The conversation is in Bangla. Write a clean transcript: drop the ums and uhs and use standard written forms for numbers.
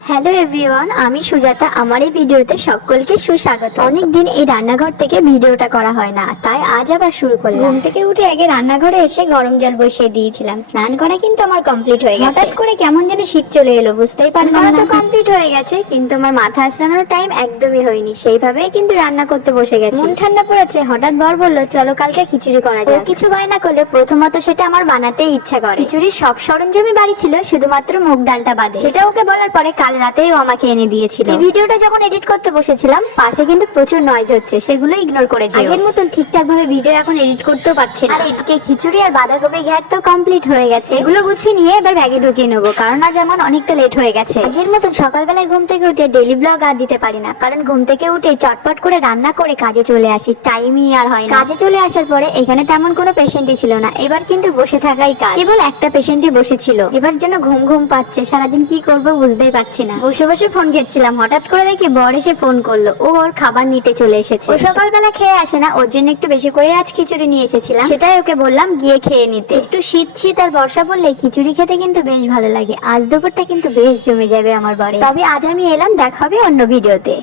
হ্যালো এভরিওয়ান, আমি সুজাতা। আমার এই ভিডিওতে সকলকে সুস্বাগত। অনেকদিন এই রান্নাঘর থেকে ভিডিওটা করা হয় না, তাই আজ আবার শুরু করলাম। ঘুম থেকে উঠে আগে রান্নাঘরে এসে গরম জল বসিয়ে দিয়েছিলাম। স্নান করা কিন্তু আমার কমপ্লিট হয়ে গেছে। হঠাৎ করে কেমন যেন শীত চলে এলো, বুঝতেই পারলাম না। তো কমপ্লিট হয়ে গেছে, কিন্তু আমার মাথা আঁচড়ানোর টাইম একদমই হয়নি। সেইভাবেই কিন্তু রান্না করতে বসে গেছি। মন ঠান্ডা পড়েছে, হঠাৎ বর বললো চলো কালকে খিচুড়ি করা যায়। কিছু বায়না করলে প্রথমত সেটা আমার বানাতেই ইচ্ছা করে। খিচুড়ির সব সরঞ্জামই বাড়ি ছিল, শুধুমাত্র মুগ ডালটা বাদে। সেটা ওকে বলার পরে কাল রাতেই ও আমাকে এনে দিয়েছিল। এই ভিডিওটা যখন এডিট করতে বসেছিলাম, পাশে কিন্তু প্রচুর নয়েজ হচ্ছে, সেগুলো ইগনোর করে যাও। আগের মতন ঠিকঠাক ভাবে ভিডিও এখন এডিট করতেও পারছি না। আর এদিকে খিচুড়ি আর বাঁধাকপি ঘ্যাট তো কমপ্লিট হয়ে গেছে। এগুলো গুছিয়ে নিয়ে এবার ব্যাগে ঢুকিয়ে নেবো, কারণ আজ আমার অনেকটা লেট হয়ে গেছে। আগের মতন সকালবেলায় ঘুম থেকে উঠে ডেইলি ব্লগ আর দিতে পারি না, কারণ ঘুম থেকে উঠে চটপট করে রান্না করে কাজে চলে আসি, টাইমই আর হয় না। কাজে চলে আসার পরে এখানে তেমন কোনো পেশেন্টই ছিল না, এবার কিন্তু বসে থাকাই কাজ। কেবল একটা পেশেন্টই বসেছিল, এবার যেন ঘুম ঘুম পাচ্ছে। সারাদিন কি করবো বুঝতেই পারছি না। বসে বসে ফোন ঘেটছিলাম, হঠাৎ করে দেখি বর এসে ফোন করলো। ও ওর খাবার নিতে চলে এসেছে। ও সকালবেলা খেয়ে আসে না, ওর জন্য একটু বেশি করে আজ খিচুড়ি নিয়ে এসেছিলাম। সেটাই ওকে বললাম গিয়ে খেয়ে নিতে। একটু শীত শীত আর বর্ষা পড়লে খিচুড়ি খেতে কিন্তু বেশ ভালো লাগে। আজ দুপুরটা কিন্তু বেশ জমে যাবে আমার বাড়ি। তবে আজ আমি এলাম, দেখা হবে অন্য ভিডিওতে।